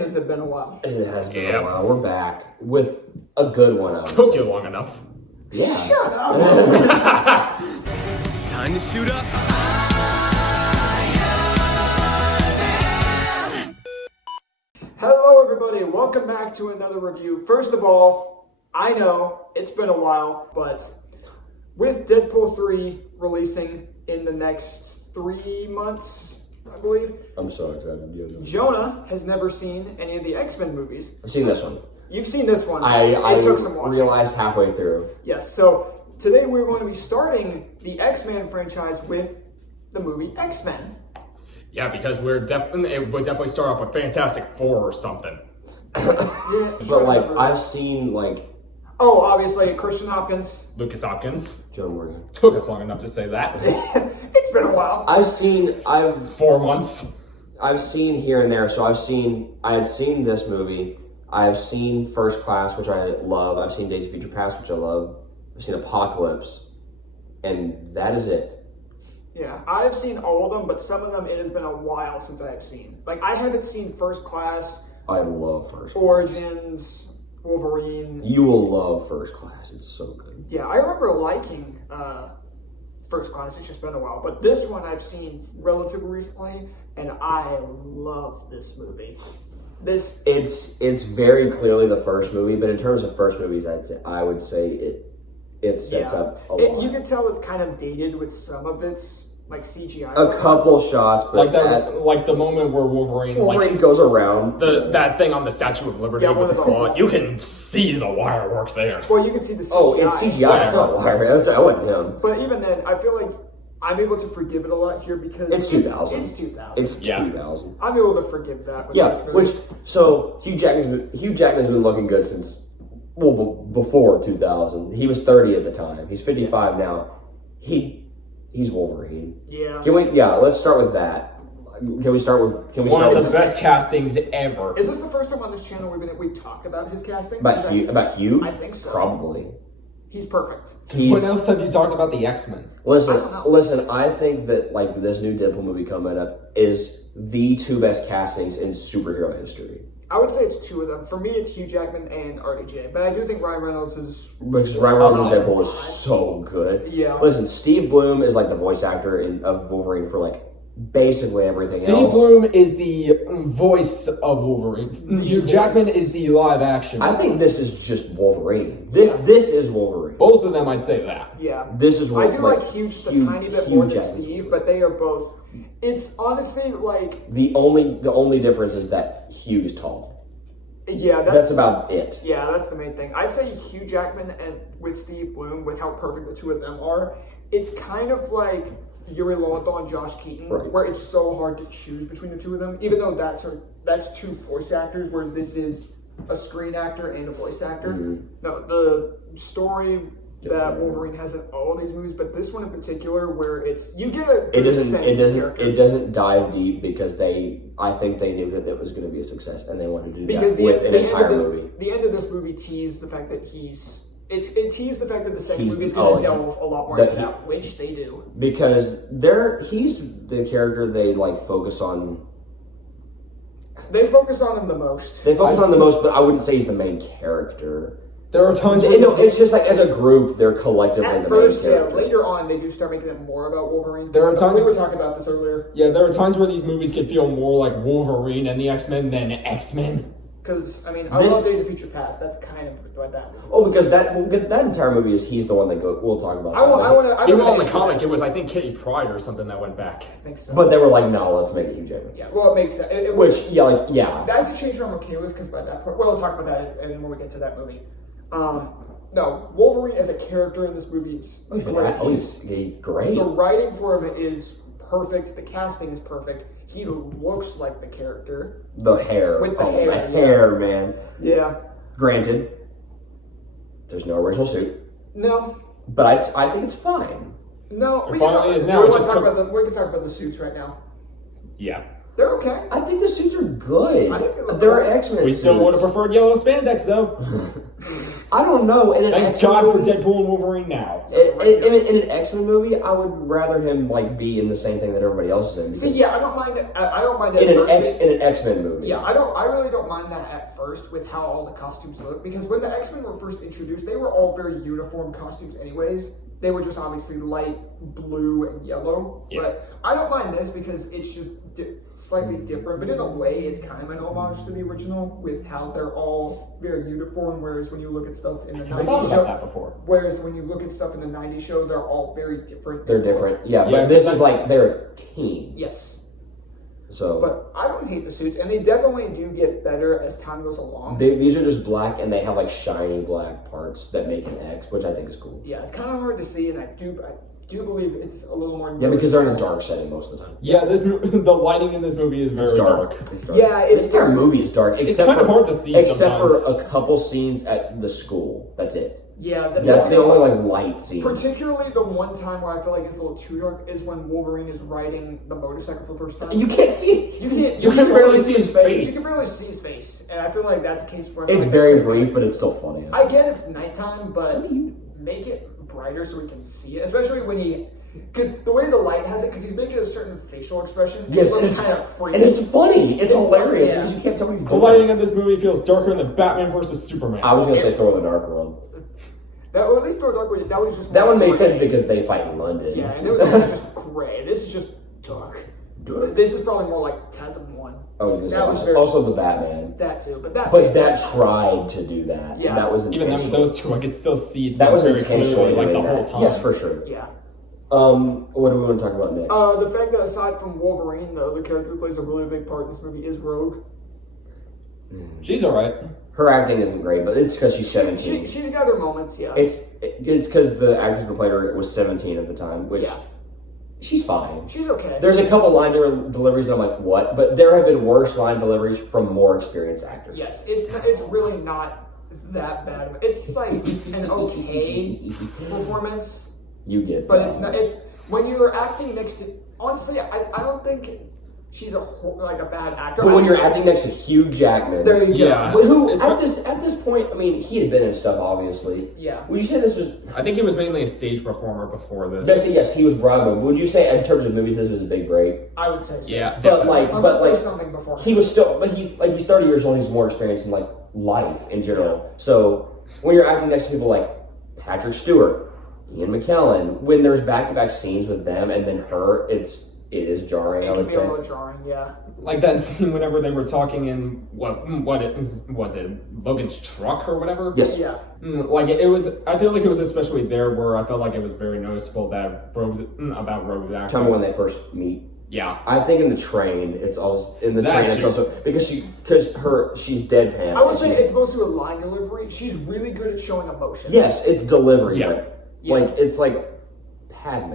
man, has it been a while? It has been a while. We're back with a good one. Took you long enough. Yeah. Shut up. Time to suit up. Hello, everybody. Welcome back to another review. First of all, I know it's been a while, but with Deadpool 3 releasing in the next 3 months, I believe. I'm so excited. Jonah has never seen any of the X-Men movies. I've seen this one. You've seen this one. I took some watching. Realized halfway through. Yes, so today we're going to be starting the X-Men franchise with the movie X-Men. Yeah, because it would definitely start off with Fantastic Four or something. Yeah, But like, I've seen like... Oh, obviously, Christian Hopkins. Lucas Hopkins. John Morgan. Took us long enough to say that. It's been a while. 4 months. I've seen here and there. So I had seen this movie. I've seen First Class, which I love. I've seen Days of Future Past, which I love. I've seen Apocalypse. And that is it. Yeah, I've seen all of them, but some of them it has been a while since I have seen. Like, I haven't seen First Class. I love First Class. Origins, Wolverine. You will love First Class. It's so good. Yeah, I remember liking First Class. It's just been a while. But this one I've seen relatively recently, and I love this movie. It's very clearly the first movie, but in terms of first movies, I would say it sets up a lot. You can tell it's kind of dated with some of its like CGI. A couple shots, but like the moment where Wolverine goes around that thing on the Statue of Liberty with his claw. You can see the wire work there. Well, you can see the CGI. Oh, it's CGI. It's not wire. I wasn't him. But even then, I feel like I'm able to forgive it a lot here because it's 2000. It's 2000. It's 2000. I'm able to forgive that. With this movie. Hugh Jackman's been looking good since before 2000. He was 30 at the time. He's 55 now. He's Wolverine. Yeah. Let's start with that. One of the best castings ever. Is this the first time on this channel we've talked about his casting? About Hugh? I think so. Probably. He's perfect. What else have you talked about the X-Men? Listen, I think that like this new Deadpool movie coming up is the two best castings in superhero history. I would say it's two of them. For me, it's Hugh Jackman and RDJ. But I do think Ryan Reynolds is... Because Ryan Reynolds' Deadpool is so good. Yeah. Listen, Steve Bloom is like the voice actor of Wolverine for like basically everything else. Steve Bloom is the voice of Wolverine. Hugh Jackman is the live action. I think this is just Wolverine. This is Wolverine. Both of them, I'd say that. Yeah. This is Wolverine. I do like Hugh just a tiny bit more than Steve, but they are both... It's honestly like... The only difference is that Hugh is tall. Yeah, that's about it. Yeah, that's the main thing. I'd say Hugh Jackman and with Steve Bloom, with how perfect the two of them are, it's kind of like Yuri Lowenthal and Josh Keaton, where it's so hard to choose between the two of them, even though that's two voice actors, whereas this is a screen actor and a voice actor. Mm-hmm. No, the story that Wolverine has in all of these movies, but this one in particular, where you get a good sense of the character. It doesn't dive deep because I think they knew that it was going to be a success and they wanted to do that with an entire movie. The end of this movie teased the fact that it teased the fact that the second movie is going to delve a lot more into that, which they do. Because he's the character they like focus on. They focus on him the most. They focus on the most, but I wouldn't say he's the main character. There are times it's just like as a group, they're collectively the main character. Later on, they do start making it more about Wolverine. There are times we were talking about this earlier. Yeah, there are times where these movies can feel more like Wolverine and the X-Men than X-Men. Because I love Days of Future Past. That's kind of what that movie was. Oh, because that entire movie he's the one that goes. We'll talk about. Even on the comic, it was I think Kitty Pryde or something that went back. I think so. But they were like, no, let's make it Hugh Jackman. Yeah, well, it makes sense. That had to change I'm okay with because by that point, we'll talk about that and when we get to that movie. No, Wolverine as a character in this movie is great. He's great. The writing for him is perfect. The casting is perfect. He looks like the character. The hair. With the hair. The hair, man. Yeah. Granted, there's no original suit. No. But I think it's fine. No. We can talk about the suits right now. Yeah. They're okay. I think the suits are good. I think they're X-Men We still would have preferred yellow spandex, though. I don't know. In an Thank X-Men God for movie, Deadpool and Wolverine now. in an X-Men movie, I would rather him like be in the same thing that everybody else is in. See, yeah, I don't mind it. I don't mind that. In an X-Men movie. Yeah, I really don't mind that at first with how all the costumes look, because when the X-Men were first introduced, they were all very uniform costumes anyways. They were just obviously light blue and yellow. Yeah. But I don't mind this because it's just slightly different. But in a way, it's kind of an homage to the original with how they're all very uniform. Whereas when you look at stuff in the I 90s thought show, about that before. whereas when you look at stuff in the 90s show, they're all very different. They're different. Yeah, Yeah, but this but is like they're a team. Yes. So But I don't hate the suits, and they definitely do get better as time goes along. these are just black, and they have like shiny black parts that make an X, which I think is cool. Yeah, it's kind of hard to see, and I do believe it's a little more. Yeah, because they're in a dark setting most of the time. Yeah, the lighting in this movie is very dark. It's dark. Yeah, it's this entire movie is dark. It's Except kind of for, hard to see except sometimes. for a couple scenes at the school. That's it. Yeah, That's the only like light scene. Particularly the one time where I feel like it's a little too dark is when Wolverine is riding the motorcycle for the first time. You can't see. You can barely see his face. You can barely see his face, and I feel like that's a case where I feel It's like very brief, but it's still funny. I get it's nighttime, but make it brighter so we can see it, especially when because the way the light has it, because he's making a certain facial expression. Yes, it and looks it's kind of freaky. and it's funny. It's hilarious yeah. because you can't tell what he's The doing. lighting of this movie feels darker than Batman versus Superman. I was gonna say Thor: The Dark World. Or at least Thor: Dark World, that was just That more one makes gray. sense because they fight in London. Yeah, and it was actually just gray. This is just dark. This is probably more like TASM 1. I was gonna say That was also, very- also the Batman, That too, but that tried to do that. Yeah. That was Even then, with intentional. those two, I could still see That was very intentional. clearly, like the doing whole that. time. Yes, for sure. Yeah. What do we want to talk about next? The fact that aside from Wolverine, the other character who plays a really big part in this movie is Rogue. She's all right. Her acting isn't great, but it's because she's 17. She's got her moments, yeah. It's because the actress who played her was 17 at the time, which Yeah. she's fine. She's okay. There's a couple line deliveries I'm like, what? But there have been worse line deliveries from more experienced actors. Yes, it's really not that bad. It's like an okay performance, You get but that. it's not. It's when you're acting next to. Honestly, I don't think she's a bad actor. But when you're acting next to Hugh Jackman, there you go. Yeah. who It's at this point, I mean, he had been in stuff, obviously. Yeah. Would you say this was? I think he was mainly a stage performer before this. Yes, he was Broadway. But would you say, in terms of movies, this was a big break? I would say so. Yeah, But definitely. Unless like, there's something before. he was still, but he's 30 years old. He's more experienced in like life in general. So when you're acting next to people like Patrick Stewart, Ian McKellen, when there's back-to-back scenes with them and then her, it is jarring. I It can would be say. a little jarring, yeah. Like that scene whenever they were talking in was it Logan's truck or whatever? Yes. Yeah. Like it was. I feel like it was especially there where I felt like it was very noticeable that Rogue's acting. Tell me when they first meet. Yeah. I think in the train, it's also in the That train. It's too. also because she's deadpan. I would and say she's- it's mostly a line delivery. She's really good at showing emotion. yes, it's delivery. Yeah. But, Yeah. like it's like Padme.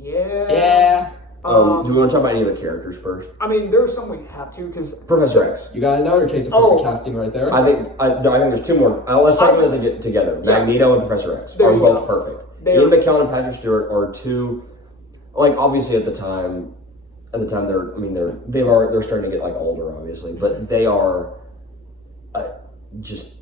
Yeah. Yeah. Do we want to talk about any other characters first? I mean, there's some we have to because Professor X. You got another case of perfect casting right there. I think there's two more. Let's talk about them together. Yeah. Magneto and Professor X There are you both go. perfect. They Ian are- McKellen and Patrick Stewart are two. Like obviously at the time they're starting to get like older obviously, but they are just.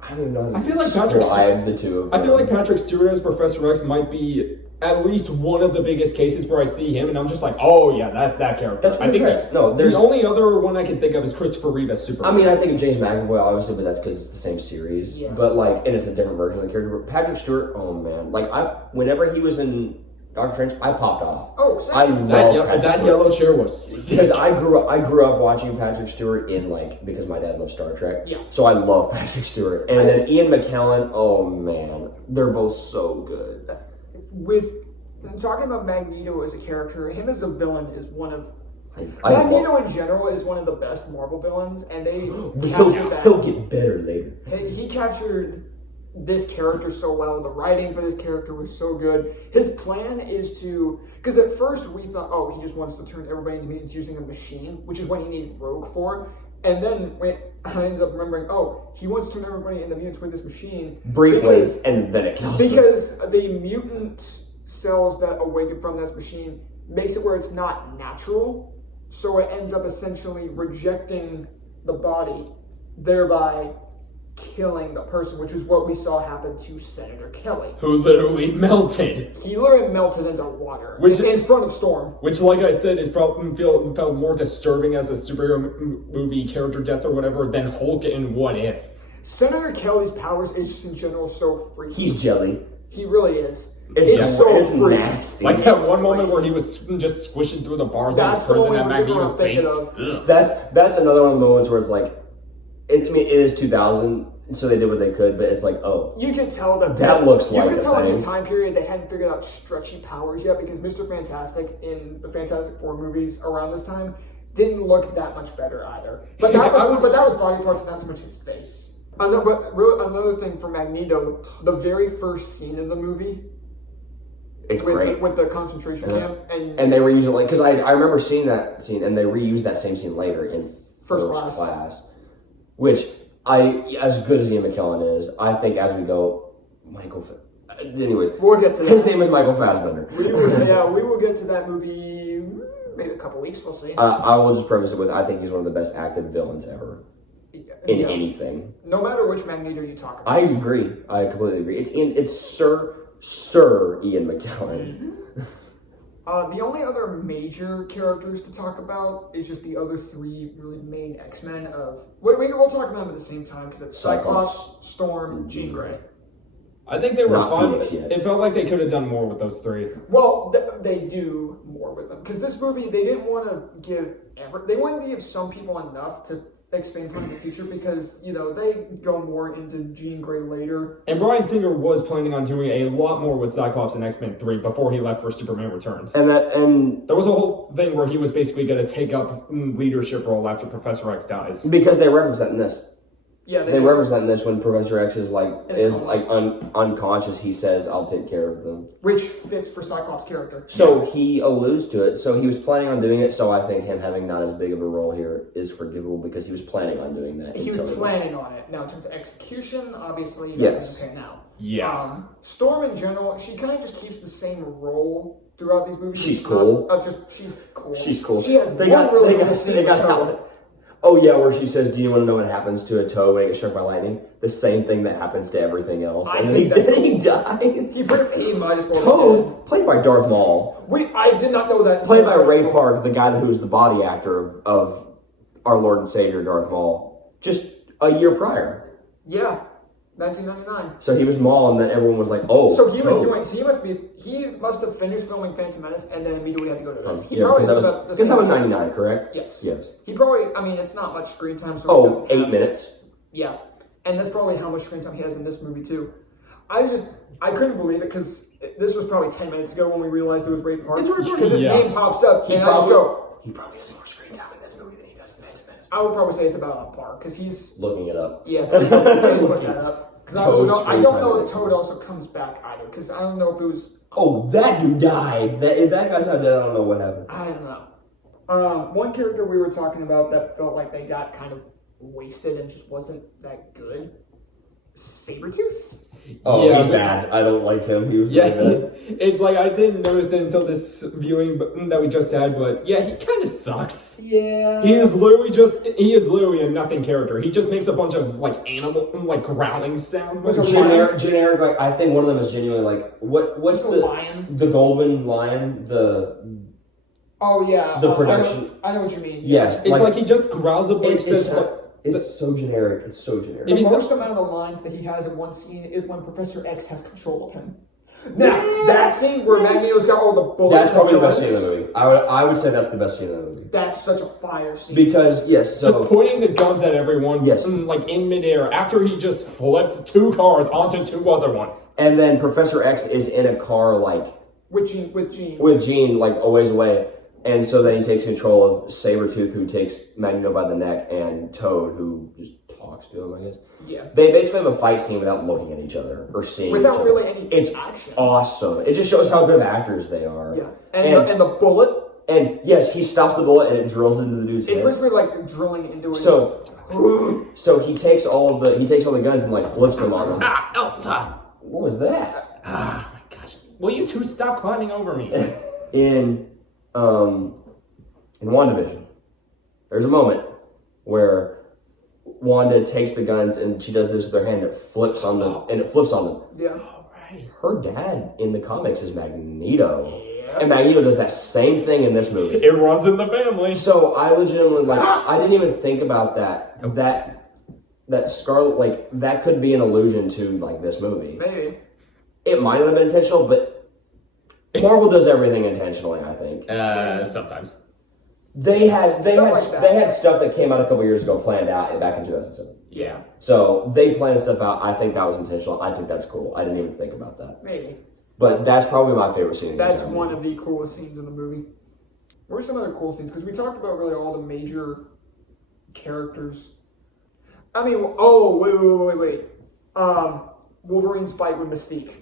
I don't even know how to I feel like Patrick describe the two of them. I feel like Patrick Stewart as Professor X might be at least one of the biggest cases where I see him and I'm just like, oh yeah, that's that character. That's I think Professor X. No, the there's only other one I can think of is Christopher Reeve as Superman. I mean, I think of James McAvoy, obviously, but that's because it's the same series. Yeah. But like, and it's a different version of the character. But Patrick Stewart, oh man, like whenever he was in Doctor Strange, I popped off. Oh, same. I love Patrick that Stewart. yellow chair was sick. Because I grew up watching Patrick Stewart because my dad loves Star Trek. Yeah. So I love Patrick Stewart, and then Ian McKellen. Oh man, they're both so good. with talking about Magneto as a character, him as a villain is one of Magneto in general is one of the best Marvel villains, and they he'll captured get better later. He captured this character so well. The writing for this character was so good. His plan is to, because at first we thought, oh, he just wants to turn everybody into mutants using a machine, which is what he needs Rogue for. And then I ended up remembering, oh, he wants to turn everybody into mutants with this machine. Briefly, and then it kills them. Because the mutant cells that awaken from this machine makes it where it's not natural, so it ends up essentially rejecting the body, thereby killing the person, which is what we saw happen to Senator Kelly. Who literally melted. He literally melted into water Which- in front of Storm. Which, like I said, is probably felt more disturbing as a superhero movie character death or whatever than Hulk in What If. Senator Kelly's powers is just in general so freaky. He's jelly. He really is. It's freaky. nasty. Like that one moment where he was just squishing through the bars on his person at Magneto's face. That's another one of the moments where it's like, it is 2000, so they did what they could, but it's like, oh, You can tell that looks like You can a tell in this thing. time period they hadn't figured out stretchy powers yet, because Mr. Fantastic in the Fantastic Four movies around this time didn't look that much better either. But that was body parts, not so much his face. Another thing for Magneto, the very first scene in the movie, it's great. with the concentration camp, And they reuse it, like, because I remember seeing that scene, and they reused that same scene later in First First Class. Class. Which, as good as Ian McKellen is, I think as we go, anyways, we'll get to that. his name is Michael Fassbender. We will get to that movie maybe a couple weeks, we'll see. I will just preface it with, I think he's one of the best acted villains ever in anything. No matter which Magneto you talk about. I agree. I completely agree. It's Sir Ian McKellen. The only other major characters to talk about is just the other three really main X-Men we'll talk about them at the same time, because it's Cyclops, Storm, Jean Grey. I think they were Not fun. Phoenix yet. It felt like they could have done more with those three. Well, they do more with them, because this movie, they didn't want to they wanted to give some people enough to expand upon in the future, because, they go more into Jean Grey later. And Bryan Singer was planning on doing a lot more with Cyclops in X-Men 3 before he left for Superman Returns. And there was a whole thing where he was basically going to take up leadership role after Professor X dies. because they reference that in this. Yeah, They reference that in this when Professor X is unconscious. He says, "I'll take care of them," which fits for Cyclops' character. So he alludes to it. So he was planning on doing it. So I think him having not as big of a role here is forgivable, because he was planning on doing that. He was planning on it. Now, in terms of execution, obviously, that Yes. doesn't pan out. Yeah. Storm, in general, she kind of just keeps the same role throughout these movies. She's cool. She's cool. She's cool. She has They one got- really they got- good scene they got with Toe. that. Oh yeah, where she says, "Do you want to know what happens to a toe when it gets struck by lightning?" The same thing that happens to everything else, I and then think that's he cool. dies. He might as well. Toad, played by Darth Maul, I did not know that. played by Ray Park, the guy who's the body actor of our Lord and Savior Darth Maul, just a year prior. Yeah, 1999. So he was Maul, and then everyone was like, "Oh." So he Toad. was doing. He must have finished filming Phantom Menace and then immediately had to go to this. He Yeah, probably because did that was, the same 99, correct? Yes. Yes. He probably. I mean, it's not much screen time. So he Oh, doesn't 8 have- minutes. Yeah, and that's probably how much screen time he has in this movie too. I couldn't believe it, because this was probably 10 minutes ago when we realized it was Ray Park. Because his name pops up, He and I just go. He probably has more screen time in this movie than he does in Phantom Menace. I would probably say it's about on par, because he's Looking it up. yeah. Please look that up. Because I don't know if screen Toad also comes back either, because I don't know if it was. Oh, that dude died. If that guy's not dead, I don't know what happened. I don't know. One character we were talking about that felt like they got kind of wasted and just wasn't that good. Sabertooth? Oh, Yeah, he's but- bad. I don't like him. He was Yeah, really bad. it's like I didn't notice it until this viewing that we just had, but yeah, he kind of sucks. Yeah. He is literally a nothing character. He just makes a bunch of growling sounds. What's a Generic. Like, I think one of them is genuinely like what's Just a lion? the Goldman lion? Oh yeah. The production. I know what you mean. Yes, It's like he just growls up like it's says. so generic. It's so generic. The If he's most amount of lines that he has in one scene is when Professor X has control of him. Now, That scene where Magneto's got all the bullets. That's probably the and best scene in the movie. I would say that's the best scene in the movie. That's such a fire scene. Because yes, so just pointing the guns at everyone, Yes. like in midair, after he just flips 2 cars onto 2 other ones. and then Professor X is in a car like with Jean. with Jean like a ways away, and so then he takes control of Sabertooth, who takes Magneto by the neck, and Toad, who just talks to him, I guess. Yeah. They basically have a fight scene without looking at each other or seeing each Without other. really any It's action. awesome. It just shows how good of actors they are. Yeah. And the bullet, and yes, he stops the bullet and it drills into the dude's it's head. basically like drilling into his. So he takes all the guns and like flips them on them. Ah, Elsa! What was that? Ah, my gosh. Will you 2 stop climbing over me? In WandaVision, there's a moment where Wanda takes the guns and she does this with her hand. And it flips on them, Yeah. Her dad in the comics is Magneto, and Magneto does that same thing in this movie. It runs in the family. So I legitimately I didn't even think about that. That Scarlet, like, that could be an allusion to, like, this movie. Maybe. It might not have been intentional, but Marvel does everything intentionally, I think. Sometimes. They had stuff that came out a couple years ago planned out back in 2007. Yeah. So they planned stuff out. I think that was intentional. I think that's cool. I didn't even think about that. Maybe. But that's probably my favorite scene. That's one of the coolest scenes in the movie. What are some other cool scenes? Because we talked about really all the major characters. I mean, wait. Wolverine's fight with Mystique.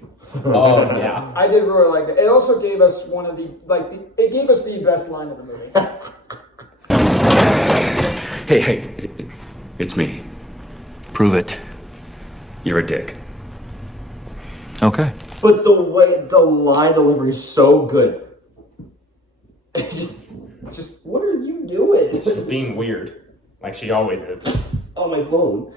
Oh, yeah. I did really like it. It also gave us it gave us the best line of the movie. Hey, it's me. Prove it. You're a dick. Okay. But the line delivery is so good. Just what are you doing? She's being weird. Like she always is. On my phone.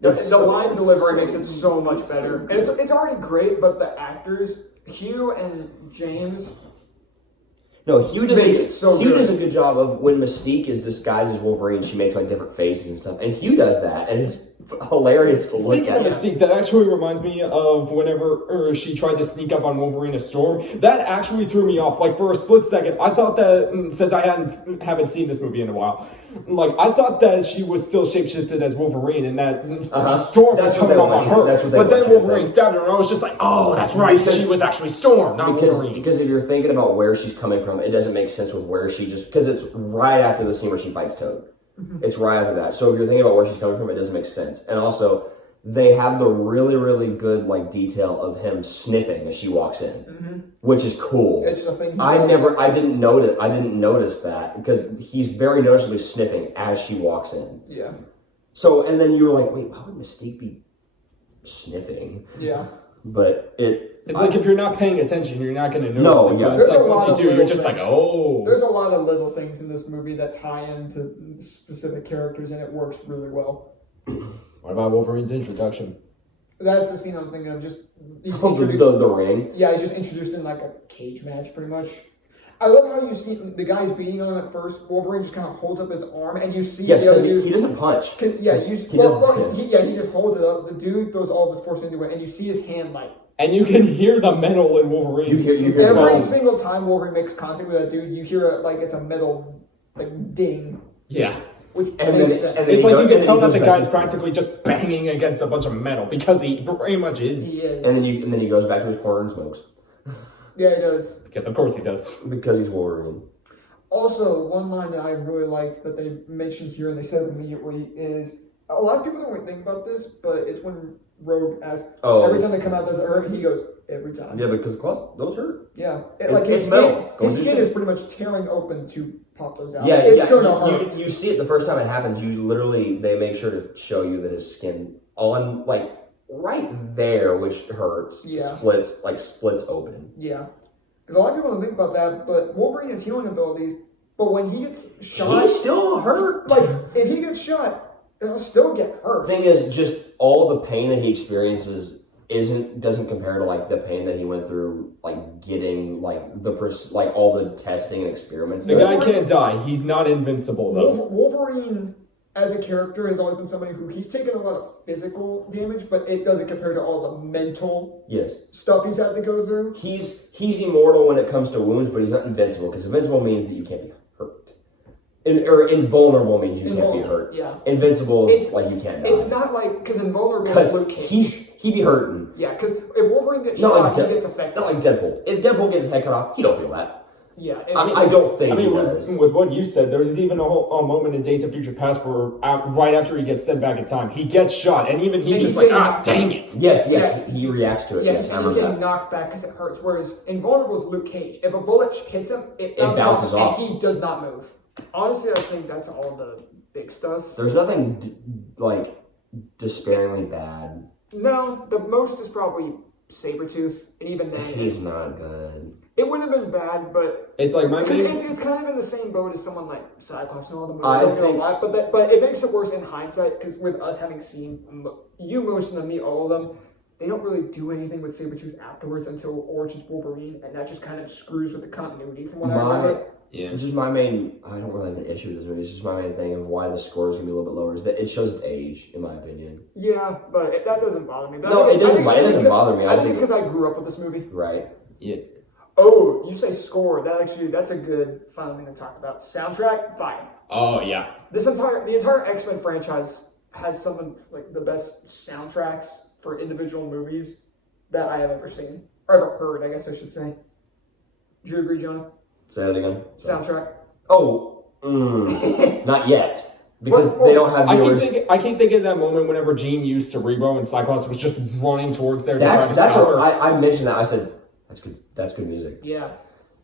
The line delivery makes it so much better. And it's already great, but the actors, Hugh and James... No, Hugh does a good job of when Mystique is disguised as Wolverine, she makes like different faces and stuff. And Hugh does that, and it's hilarious to look Speaking at. of Mystique, that actually reminds me of whenever she tried to sneak up on Wolverine a Storm. That actually threw me off. Like for a split second, I thought that since I haven't seen this movie in a while, like I thought that she was still shapeshifted as Wolverine, and that Storm was coming up on her. But then Wolverine stabbed her, and I was just like, oh, that's right, she was actually Storm, not Wolverine. Because if you're thinking about where she's coming from, it doesn't make sense with where she because it's right after the scene where she fights Toad. Mm-hmm. It's right after that. So if you're thinking about where she's coming from, it doesn't make sense. And also, they have the really, really good like detail of him sniffing as she walks in, which is cool. It's the thing. I didn't notice that because he's very noticeably sniffing as she walks in. Yeah. So and then you were like, wait, why would Mystique be sniffing? Yeah. But it's like if you're not paying attention, you're not going to notice. No, it. yeah. But There's it's like a lot once you of do, you're little just things. like, oh. There's a lot of little things in this movie that tie into specific characters, and it works really well. What about Wolverine's introduction? That's the scene I'm thinking of. Just the ring. Yeah, he's just introduced in like a cage match, pretty much. I love how you see the guy's beating on him at first. Wolverine just kind of holds up his arm, and you see Yes, the other because dude. he doesn't punch. He just holds it up. The dude throws all of his force into it, and you see his hand like. And you can hear the metal in Wolverine's. You hear Every single time Wolverine makes contact with that dude, you hear it like it's a metal like ding. Yeah. Which And makes then- sense. and then It's like you can and tell he that goes the back guy's to- practically just banging against a bunch of metal because he pretty much is. He is. And then he goes back to his corner and smokes Yeah, he does. Because of course he does. because he's Wolverine. Also, one line that I really liked that they mentioned here and they said immediately is a lot of people don't think about this, but it's when Rogue asks every time they come out, does it hurt? He goes, every time. Yeah, because those hurt. Yeah. It's metal. His skin is pretty much tearing open to pop those out. Yeah, it's gonna hurt. You see it the first time it happens. They make sure to show you that his skin on like right there, which hurts. Yeah. splits open. Yeah. Because a lot of people don't think about that, but Wolverine has healing abilities, but when he gets shot... He still hurt. Like, if he gets shot, it'll still get hurt. The thing is, just all the pain that he experiences doesn't compare to like the pain that he went through, like getting like all the testing and experiments. The guy can't die. He's not invincible though. Wolverine, as a character, has always been somebody who he's taken a lot of physical damage, but it doesn't compare to all the mental stuff he's had to go through. He's immortal when it comes to wounds, but he's not invincible because invincible means that you can't be hurt. Or invulnerable means you can't be hurt. Yeah. Invincible is like you can't die. It's not like because invulnerable is Luke Cage. He be hurting. Yeah, because if Wolverine gets Not shot, like he gets affected. Not like Deadpool. If Deadpool gets his head cut off, he don't feel that. Yeah, I don't think he does. With what you said, there was even a moment in Days of Future Past where right after he gets sent back in time, he gets shot, and even he's just like, dang it. Yes, he reacts to it. Yeah, yes, and he's getting knocked back because it hurts. Whereas invulnerable is Luke Cage. If a bullet hits him, it bounces off, and he does not move. Honestly, I think that's all the big stuff. There's nothing despairingly bad. No, the most is probably Sabertooth, and even then, he's not good. It wouldn't have been bad, but It's like my main. it's kind of in the same boat as someone like Cyclops and all the movies. I Don't get a think- lot, but it makes it worse in hindsight because with us having seen you most of them, me all of them, they don't really do anything with Sabertooth afterwards until Origins Wolverine, and that just kind of screws with the continuity from what I remember. Yeah. Just my main, I don't really have an issue with this movie. It's just my main thing of why the score is going to be a little bit lower is that it shows its age, in my opinion. Yeah, but that doesn't bother me. No, it doesn't bother me. I think it's because I grew up with this movie. Right. Yeah. Oh, you say score. That's a good final thing to talk about. Soundtrack, fine. Oh yeah. The entire X-Men franchise has some of like the best soundtracks for individual movies that I have ever seen. Or ever heard, I guess I should say. Do you agree, Jonah? Say that again. Soundtrack. Oh, not yet. Because they don't have the I keep thinking of that moment whenever Jean used Cerebro and Cyclops was just running towards there to try to That's stop her. what I mentioned that. I said, that's good. That's good music. Yeah.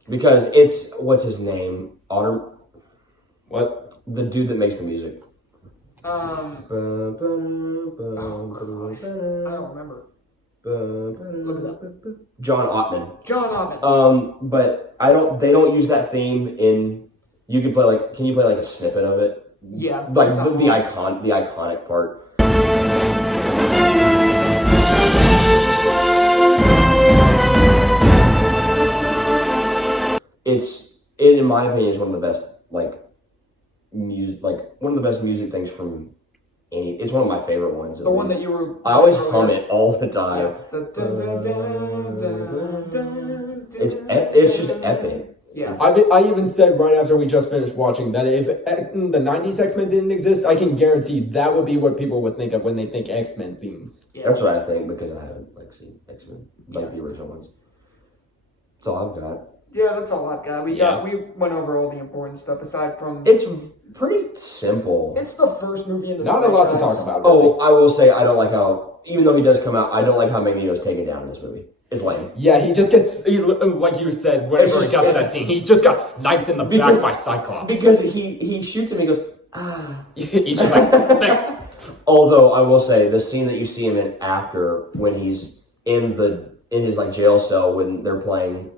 Because it's, what's his name? What? The dude that makes the music. I don't remember. Look it up. John Ottman. John Ottman. But they don't use that theme in. You could play can you play like a snippet of it? Yeah. Like that's not the wrong. iconic part. It in my opinion is one of the best one of the best music things from any. It's one of my favorite ones. The one that you were. I always hum it all the time. It's just epic. Yeah. I even said right after we just finished watching that if the 90s X-Men didn't exist, I can guarantee that would be what people would think of when they think X-Men themes. Yeah. That's what I think because I haven't seen X-Men the original ones. That's all I've got. Yeah, that's all I've got. We Yeah. we went over all the important stuff aside from. It's pretty simple. It's the first movie in this Not a lot to franchise. talk about. Really. Oh, I will say I don't like how, even though he does come out, I don't like how Magneto's taken down in this movie. It's lame. Yeah, he just gets, like you said, whenever he got to that scene, he just got sniped in the back by Cyclops. Because he shoots him, he goes, ah. He's just like, "There." Although I will say the scene that you see him in after when he's in his jail cell when they're playing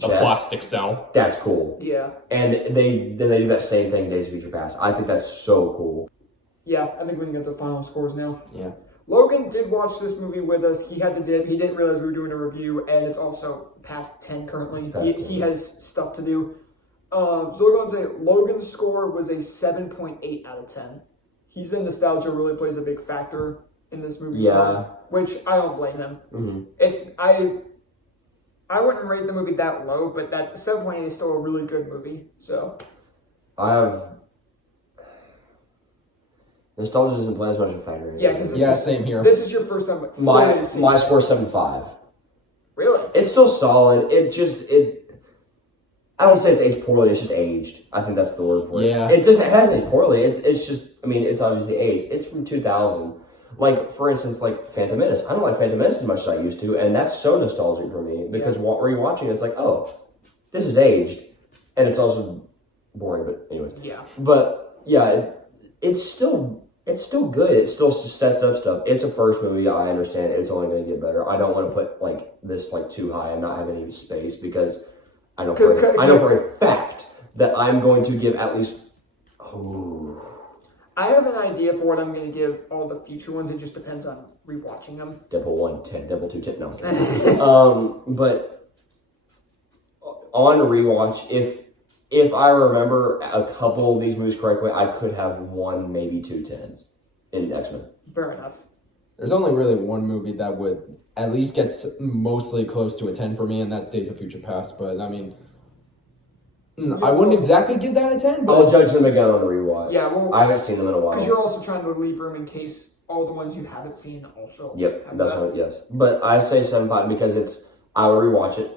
the chess, plastic cell. that's cool. Yeah. And they do that same thing in Days of Future Past. I think that's so cool. Yeah, I think we can get the final scores now. Yeah. Logan did watch this movie with us. He had to dip. He didn't realize we were doing a review, and it's also past 10 currently. It's past 10. He has stuff to do. So we're going to say Logan's score was a 7.8 out of 10. He said nostalgia really plays a big factor in this movie. Yeah. Which I don't blame him. Mm-hmm. I wouldn't rate the movie that low, but that 7.8 is still a really good movie. So I have nostalgia doesn't play as much of a factor. yeah, because Same here. This is your first time. My score is 7.5. Really? It's still solid. I don't say it's aged poorly. It's just aged. I think that's the word for it. Yeah. It hasn't aged poorly. It's just. I mean, it's obviously aged. It's from 2000. Like for instance, Phantom Menace. I don't like Phantom Menace as much as I used to, and that's so nostalgic for me because rewatching it, it's like, oh, this is aged, and it's also boring. But anyways. Yeah. But yeah, it's still good. It still sets up stuff. It's a first movie. I understand. It's only going to get better. I don't want to put this too high and not have any space because I know for a fact that I'm going to give at least. Oh. I have an idea for what I'm going to give all the future ones. It just depends on rewatching them. Deadpool 1, 10, Deadpool 2, 10. No. But on rewatch, if I remember a couple of these movies correctly, I could have 1, maybe 2 10s in X-Men. Fair enough. There's only really one movie that would at least get mostly close to a 10 for me, and that's Days of Future Past. But I mean, I wouldn't exactly give that a 10. But I'll judge them again on the rewatch. Yeah, well, I haven't seen them in a while. because you're also trying to leave room in case all the ones you haven't seen also. Yep, have that's that. right. Yes, but I say 7.5 because I would rewatch it.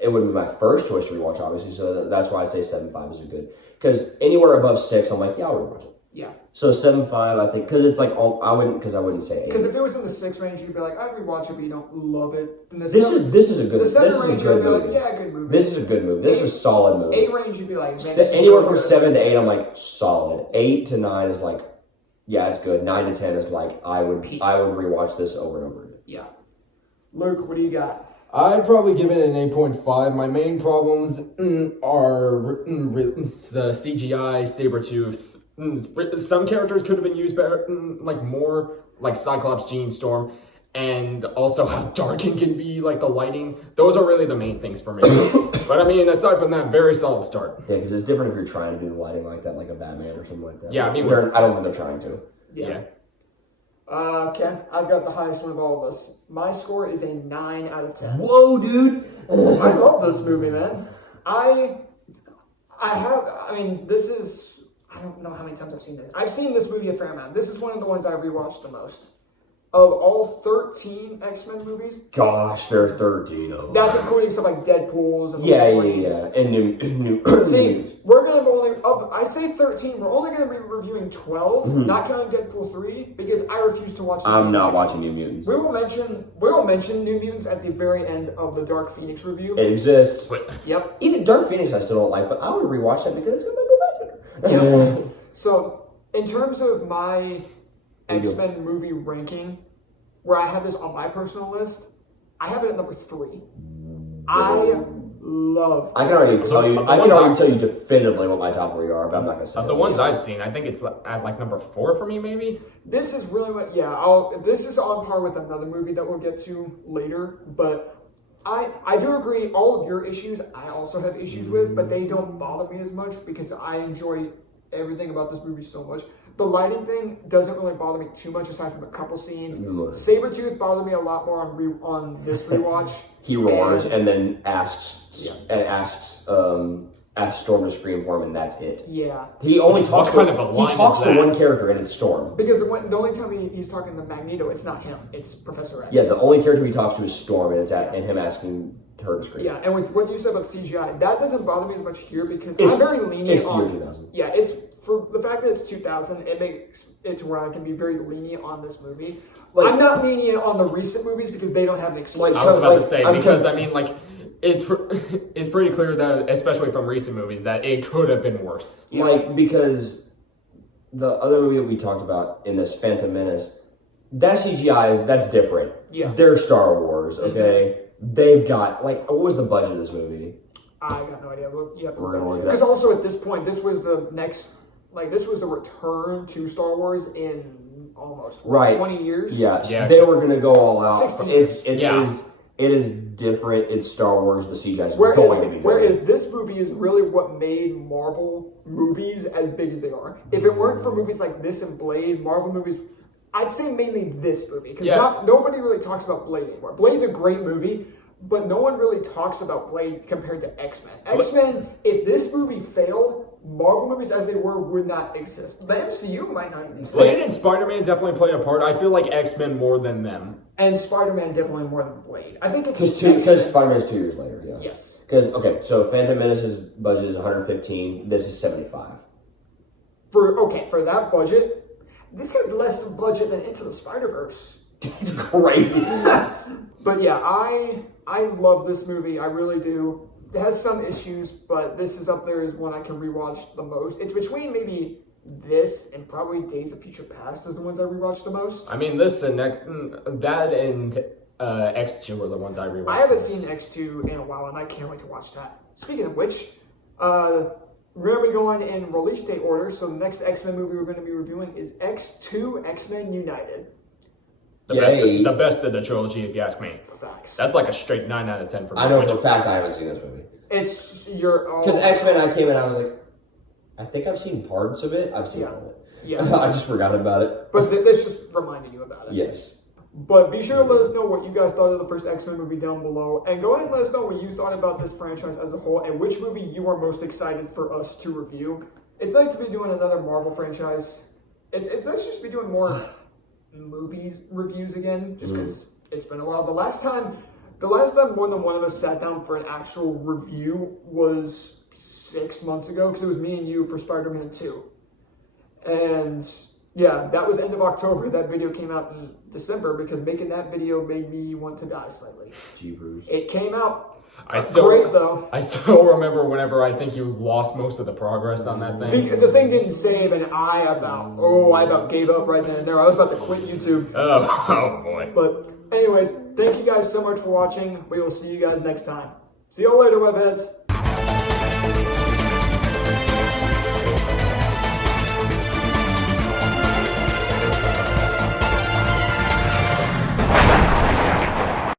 It wouldn't be my first choice to rewatch, obviously. So that's why I say 7.5 is good. Because anywhere above 6, I'm like, yeah, I'll rewatch it. Yeah. So 7.5, I think, because it's I wouldn't say 8. Because if it was in the 6 range, you'd be like, I'd rewatch it, but you don't love it. Then the This 7, is a good. the 7 This is range, a good you'd be like, movie. yeah, good movie. This is a good movie. This is a solid movie. 8 range, you'd be like, man, this is Anywhere really from good. 7 to 8, I'm like solid. 8 to 9 is like, yeah, it's good. 9 to 10 is like I would Peak. rewatch this over and over again. Yeah. Luke, what do you got? I'd probably give it an 8.5. My main problems are the CGI, Sabertooth. Some characters could have been used better, like more, like Cyclops, Jean, Storm, and also how dark it can be, like the lighting. Those are really the main things for me. But I mean, aside from that, very solid start. Yeah, because it's different if you're trying to do lighting like that, like a Batman or something like that. Yeah, I mean, I don't think they're trying to. Yeah. Okay, I've got the highest one of all of us. My score is a 9 out of 10. Whoa, dude! I love this movie, man. I mean, this is, I don't know how many times I've seen this. I've seen this movie a fair amount. This is one of the ones I rewatched the most. Of all 13 X-Men movies, Gosh, there's 13 of them. that's including stuff like Deadpool's and Yeah. Wolverines. And new. See, we're gonna only, I say 13, we're only gonna be reviewing 12, not counting Deadpool 3, because I refuse to watch New I'm Mutants. not watching New Mutants. We will mention New Mutants at the very end of the Dark Phoenix review. It exists. Yep. Even Dark Phoenix I still don't like, but I would rewatch that because it's gonna make me go faster. Yep. So, in terms of my X-Men movie ranking, where I have this on my personal list, I have it at number 3. I love. I can already tell you. I can already tell you definitively what my top 3 are, but I'm not gonna say The ones I've seen, I think it's at like number 4 for me, maybe. This is really what. Yeah, this is on par with another movie that we'll get to later, but I do agree. All of your issues, I also have issues with, but they don't bother me as much because I enjoy everything about this movie so much. The lighting thing doesn't really bother me too much, aside from a couple scenes. Sabertooth bothered me a lot more on this rewatch. He roars and then asks Storm to scream for him, and that's it. Yeah. He only talks. What kind of a line He talks is to that? one character, and it's Storm. Because the only time he's talking to Magneto, it's not him. It's Professor X. Yeah, the only character he talks to is Storm, and and him asking her to scream. Yeah, and with what you said about CGI, that doesn't bother me as much here because I'm very lenient It's on. the year 2000. Yeah, it's for the fact that it's 2000. It makes it to where I can be very lenient on this movie. Like, I'm not lenient on the recent movies because they don't have an excuse. I was about to say, I'm because I mean, like, it's pretty clear that, especially from recent movies, that it could have been worse. Like, because the other movie that we talked about in this Phantom Menace, that CGI that's different. Yeah. They're Star Wars, okay? They've got, like, what was the budget of this movie? I got no idea. You have to We're gonna look it up. because also at this point, this was the next, like this was the return to Star Wars in almost 20 years. Yeah, Yeah. they were gonna go all out. 60 years. It is different. It's Star Wars. The CGI is Whereas, going to be good. whereas this movie is really what made Marvel movies as big as they are. If it weren't for movies like this and Blade, Marvel movies, I'd say mainly this movie because nobody really talks about Blade anymore. Blade's a great movie, but no one really talks about Blade compared to X-Men. X-Men, if this movie failed, Marvel movies as they were would not exist. The MCU might not even exist. Blade and Spider-Man definitely played a part. I feel like X-Men more than them. And Spider-Man definitely more than Blade. I think it's Because Spider-Man's 2 years later. Yeah. Yes. Because so Phantom Menace's budget is 115. This is 75. For that budget, this got less budget than Into the Spider-Verse. It's crazy. But yeah, I love this movie. I really do. It has some issues, but this is up there as one I can rewatch the most. It's between maybe this and probably Days of Future Past as the ones I rewatch the most. I mean, this and that and X2 are the ones I rewatched. I haven't seen X2 in a while, and I can't wait to watch that. Speaking of which, we're going to be going in release date order, so the next X-Men movie we're going to be reviewing is X2 X-Men United. The best of the trilogy, if you ask me. Facts. That's like a straight 9 out of 10 for me. I know for a fact I haven't seen this movie. It's your... Because X-Men, I came in, I was like, I think I've seen parts of it. I've seen all of it. Yeah. I just forgot about it. But this just reminded you about it. Yes. But be sure to let us know what you guys thought of the first X-Men movie down below. And go ahead and let us know what you thought about this franchise as a whole and which movie you are most excited for us to review. It's nice to be doing another Marvel franchise. It's nice just to be doing more movies reviews again, just because it's been a while. The last time more than one of us sat down for an actual review was 6 months ago, because it was me and you for Spider-Man 2. And yeah, that was end of October. That video came out in December, because making that video made me want to die slightly. Jeepers. It came out. I still Great though. I still remember whenever I think you lost most of the progress on that thing. The thing didn't save, and I about gave up right then and there. I was about to quit YouTube. Oh boy. But Anyways, thank you guys so much for watching. We will see you guys next time. See y'all later, webheads.